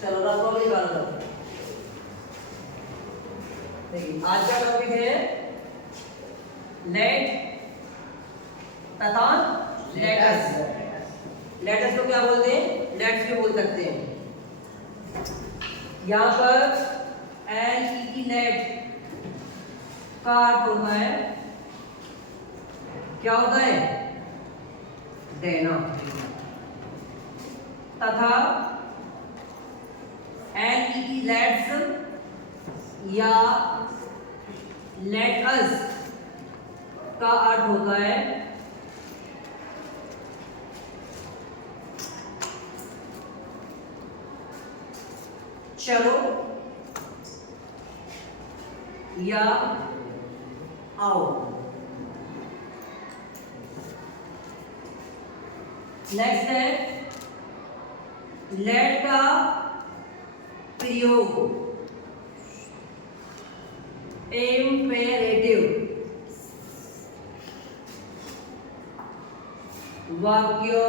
चलो रखो भी निकालो। देखिए आज का टॉपिक है लेट तथा लेटस। लेटस को क्या बोलते हैं? लेट्स भी बोल सकते हैं। यहाँ पर L-E-T लेट का अर्थ होता है, क्या होता है? देना। तथा L-E-T लेट्स या लेट अस का अर्थ होता है चलो या आओ। नेक्स्ट है लेट का प्रयोग इम्पेरेटिव वाक्यों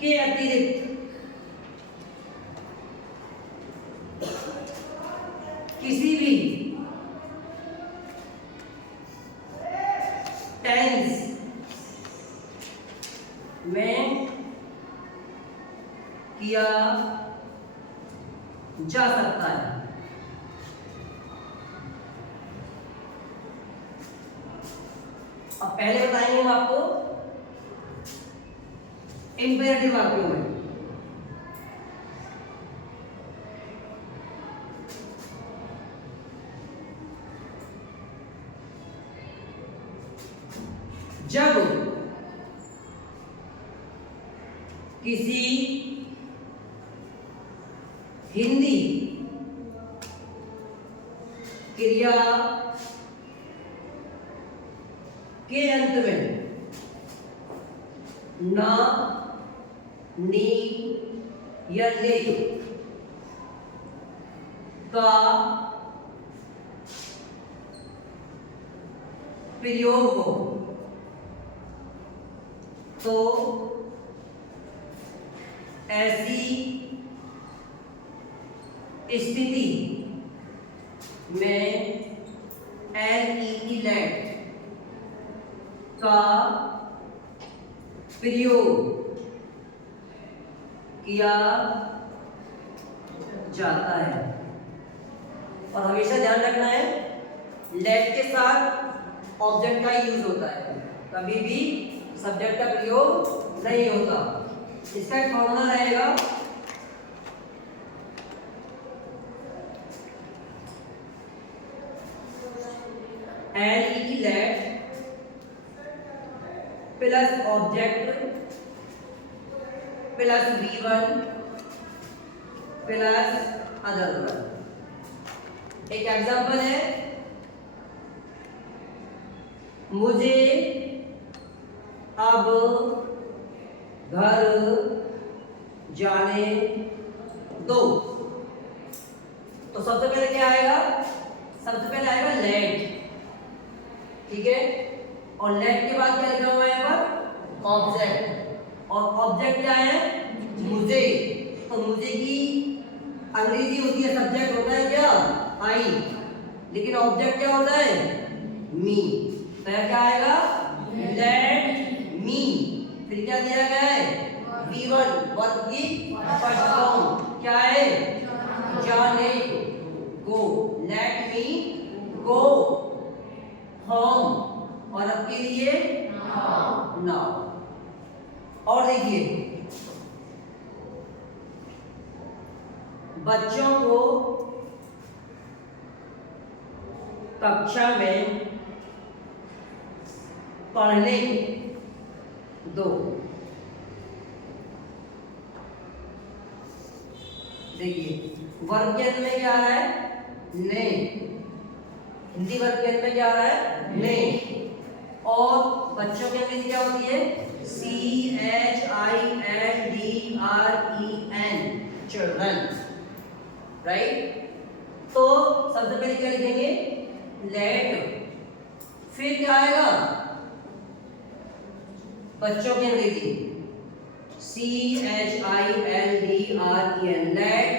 के अतिरिक्त किसी भी टेंस में किया जा सकता है। अब पहले बताएंगे हम आपको इंपेरेटिव वाक्यों में। जब किसी हिंदी क्रिया के अंत में ना, नी या ले का प्रयोग हो तो ऐसी स्थिति में L-E-T लेट का प्रयोग किया जाता है। और हमेशा ध्यान रखना है लेट के साथ ऑब्जेक्ट का यूज होता है, कभी भी सब्जेक्ट का प्रयोग नहीं होता। इसका एक फॉर्मूला रहेगा L-E-T late plus object plus V1 plus other one. एक एग्जांपल है, मुझे अब घर जाने दो। तो सबसे पहले क्या आएगा? सबसे पहले आएगा लेट, ठीक है। और लेट के बाद क्या लिखा हुआ है यहाँ पर? ऑब्जेक्ट। और ऑब्जेक्ट क्या है? मुझे। तो मुझे की अंग्रेजी होती है, सब्जेक्ट होता है क्या? आई। लेकिन ऑब्जेक्ट क्या होता है? मी। तो क्या आएगा? Let me. फिर क्या दिया गया है? V1 वर्ब की फर्स्ट फॉर्म क्या है? जाने गो। Let me go home. और अब के लिए नाउ। और देखिए बच्चों को कक्षा में पढ़ने दो। देखिए वर्ब के अंत में क्या आ रहा है? ने। हिंदी वर्ब के अंत में क्या आ रहा है? ने। और बच्चों के अंग्रेजी क्या होती है? CHILDREN children, right. तो सबसे पहले क्या लिखेंगे? लेट। फिर क्या आएगा? बच्चों की अंग्रेजी CHILDREN, लेट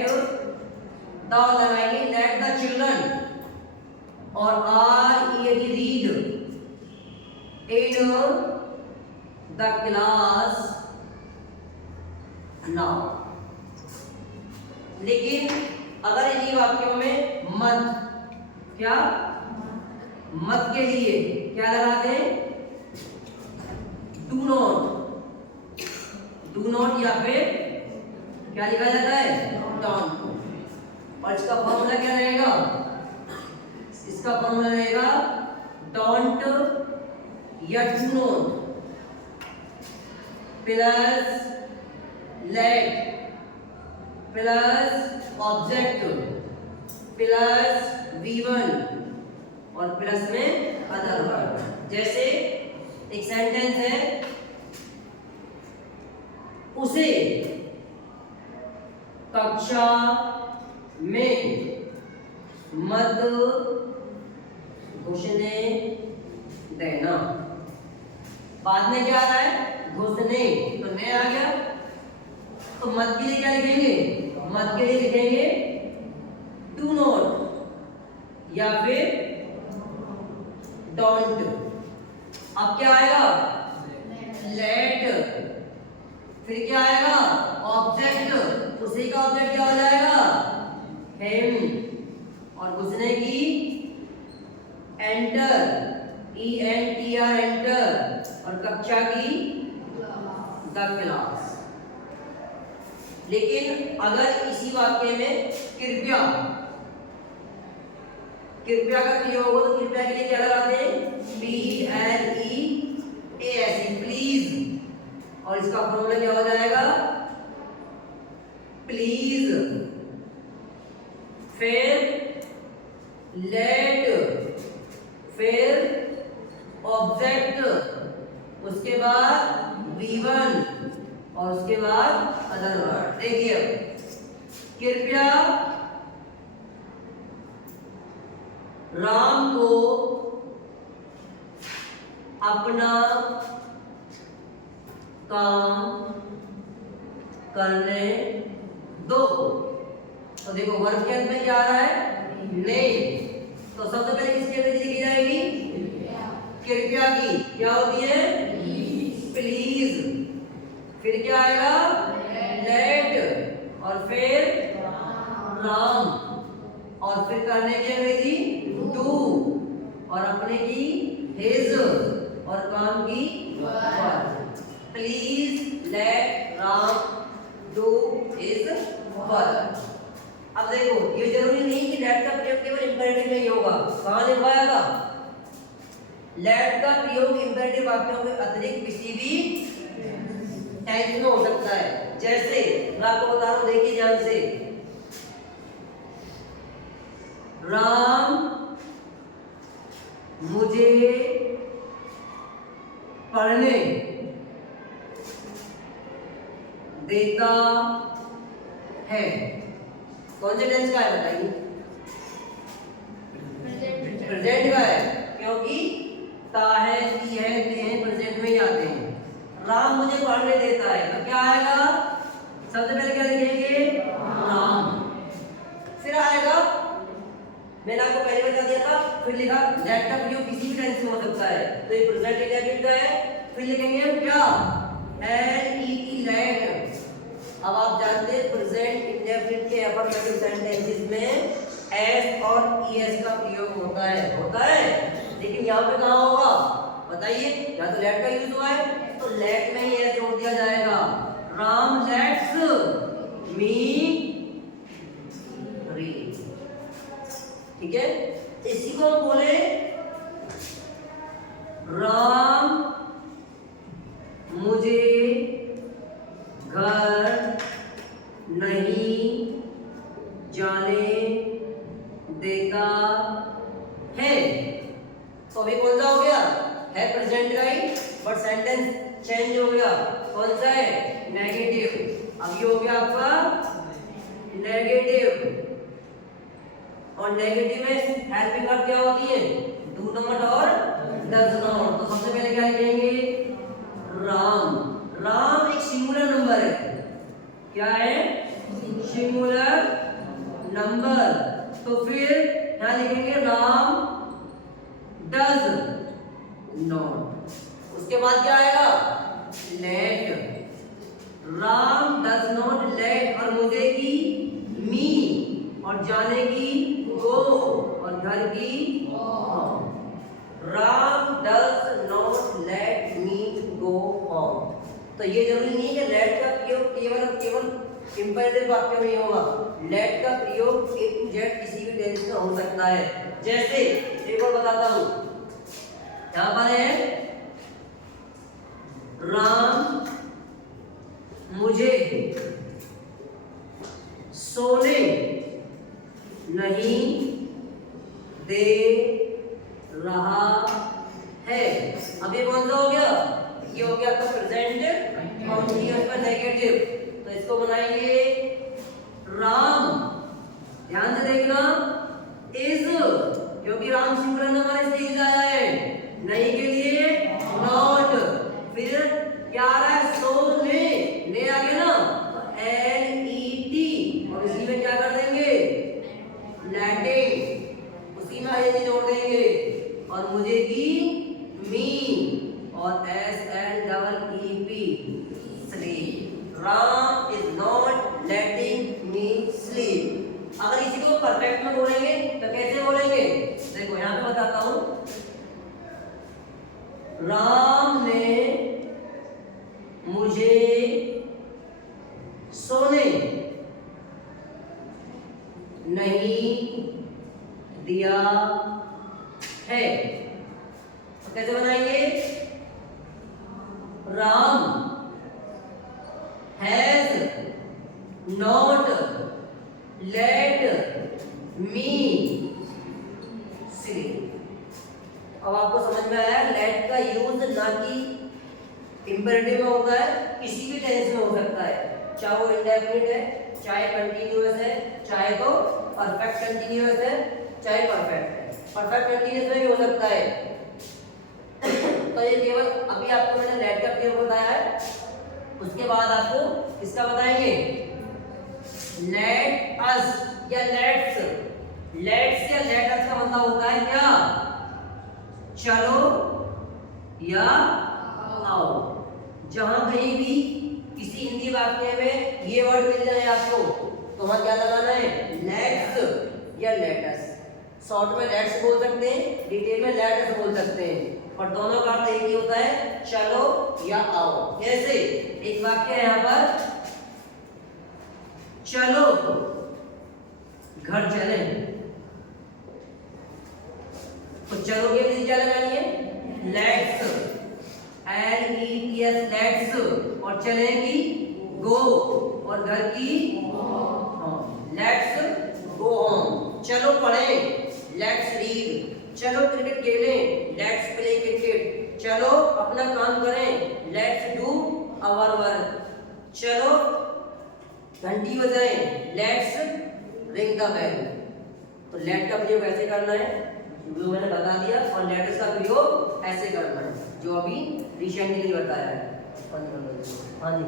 द लगाएंगे, लेट द चिल्ड्रन, और READ, read, in the class now. लेकिन अगर इन्हीं वाक्यों में मत, क्या मत के लिए क्या लगाते हैं, डू नॉट, डू नॉट, या फिर क्या लिखा जाता है, डोंट। और इसका फॉर्मूला क्या रहेगा, इसका फॉर्मूला रहेगा डोंट या do not plus late plus object plus V1 और प्लस में अदर वर्ड। जैसे एक सेंटेंस है, उसे कक्षा में मत घुसने देना। बाद में क्या आ रहा है, घुसने, तो ने आ गया, तो मत के लिए क्या लिखेंगे, मत के लिए लिखेंगे डू नॉट या फिर डोंट। अब क्या आएगा, लेट, फिर क्या आएगा, ऑब्जेक्ट, उसी का ऑब्जेक्ट क्या हो जाएगा, हिम, और घुसने की एंटर, ENTR, एंटर, और कक्षा की द क्लास। लेकिन अगर इसी वाक्य में कृपया, कृपया का प्रयोग हो तो कृपया के लिए क्या लगाते हैं, PLEAS, प्लीज, और इसका फॉर्मूला क्या हो जाएगा, प्लीज, फिर लेट, फिर ऑब्जेक्ट, उसके बाद V1 और उसके बाद अदर वर्ड। देखिए कृपया राम को अपना काम करने दो। तो देखो वर्ब के अंत में क्या आ रहा है, ने, तो सबसे पहले किसकी अंग्रेजी लिखी जाएगी, कृपया की, क्या होती है, प्लीज, फिर क्या आएगा, लेट, और फिर राम, और फिर करने की अंग्रेजी डू, और अपने की हिज, और काम की verb. Please let Ram do his work. अब देखो ये जरूरी नहीं कि लेट का प्रयोग केवल इंपेरेटिव में ही होगा। कहां लिखवाया था, लेट का प्रयोग इंपेरेटिव वाक्यों के अतिरिक्त किसी भी टेंस में हो सकता है। जैसे मैं आपको बता रहा हूं, देखिए ध्यान से, राम मुझे पढ़ने देता है। कौन से टेंस का है बताइए, प्रेजेंट का है, क्योंकि ता है, ती है, ते हैं प्रेजेंट में ही आते हैं। राम मुझे पढ़ने देता है, तो क्या आएगा, सबसे पहले क्या लिखेंगे, राम, फिर आएगा, मैंने आपको पहले बता दिया था, फिर लिखा लेट का प्रयोग किसी भी टेंस में हो सकता है, तो ये प्रेजेंट इंडेफिनिट का है। फिर लिखेंगे हम क्या, LET, लेट। अब आप जानते हैं प्रेजेंट इंडेफिनिट के अफर्मेटिव सेंटेंसेस में एस और ES का प्रयोग होता है, लेकिन यहाँ पे कहाँ होगा बताइए, या तो लेट का यूज हुआ है तो लेट में ही एस जोड़ दिया जाएगा। राम लेट्स मी रीड, ठीक है। इसी को बोले राम मुझे घर नहीं जाने देता है। तो अभी कौन सा हो गया, है प्रेजेंट का ही, बट सेंटेंस चेंज हो गया। कौन सा है, नेगेटिव। अब ये हो गया आपका नेगेटिव, और नेगेटिव में हेल्पिंग वर्ब क्या होती है, डू नॉट और डज नॉट। तो सबसे पहले क्या लिखेंगे, राम, राम एक सिंगुलर नंबर है। क्या है? Singular number. तो फिर यहां लिखेंगे राम डज नॉट। उसके बाद क्या आएगा? Late. Ram does not late, और मुझे की मी, और जाने की गो, और घर की home. Ram does not let me go home. तो ये जरूरी नहीं है कि लेट का प्रयोग केवल और केवल इंपेरेटिव वाक्य में ही होगा। लेट का प्रयोग ए टू जेड किसी भी टेंस में हो सकता है। जैसे एक और बताता हूं, यहां पर है राम मुझे सोने नहीं दे रहा है। अब ये कौन सा हो गया? ये हो गया आपका प्रेजेंट कॉन्टिन्यूअस का नेगेटिव। तो इसको बनाएंगे राम, ध्यान से देखना, इज, क्योंकि राम सिंगुलर नंबर इसलिए इज आया है, नहीं के लिए नॉट, फिर क्या आ रहा है? सोने, ने आ गया ना, तो एल ई टी, और इसी में क्या कर देंगे? लैटिन, उसी में आई जोड़ देंगे, और मुझे की मी, और S L double E P, sleep. Ram is not letting me sleep. अगर इसी को परफेक्ट में बोलेंगे तो कैसे बोलेंगे? देखो यहां पे बताता हूं, राम ने मुझे सोने नहीं दिया है। तो कैसे बनाएंगे? Ram has not let me sleep. अब आपको समझ में आया लेट का यूज ना कि इंपेरेटिव में होता है, किसी भी टेंस में हो सकता है, चाहे वो इंडेफिनिट है, चाहे कंटीन्यूअस है, चाहे तो परफेक्ट कंटीन्यूअस है, चाहे परफेक्ट है। परफेक्ट कंटीन्यूअस में भी हो सकता है। तो ये केवल अभी आपको मैंने लेट का प्रयोग बताया है, उसके बाद आपको किसका बताएंगे? लेट अस या लेट्स। लेट्स या लेट अस का मतलब होता है क्या? चलो या आओ। जहां कहीं भी किसी हिंदी वाक्य में ये वर्ड मिल जाए आपको, तो वहां क्या लगाना है? लेट्स या लेटस। शॉर्ट में लेट्स बोल सकते हैं, डिटेल में लेटस बोल सकते हैं, और दोनों का अर्थ एक ही होता है, चलो या आओ। जैसे एक वाक्य है यहां पर, चलो घर चले, तो चलो के लिए क्या लगानी है? Let's, L E T S, let's, और चलेगी गो, और घर की होम, लेट्स गो होम। चलो पढ़े, लेट्स रीड। चलो क्रिकेट खेलें, लेट्स प्ले क्रिकेट। चलो अपना काम करें, लेट्स डू आवर वर्क। चलो घंटी बजाएं, लेट्स रिंग द बेल। तो लेट का प्रयोग ऐसे करना है जो मैंने बता दिया, और लेट्स का प्रयोग ऐसे करना है जो अभी रिसेंटली बताया है। हाँ जी।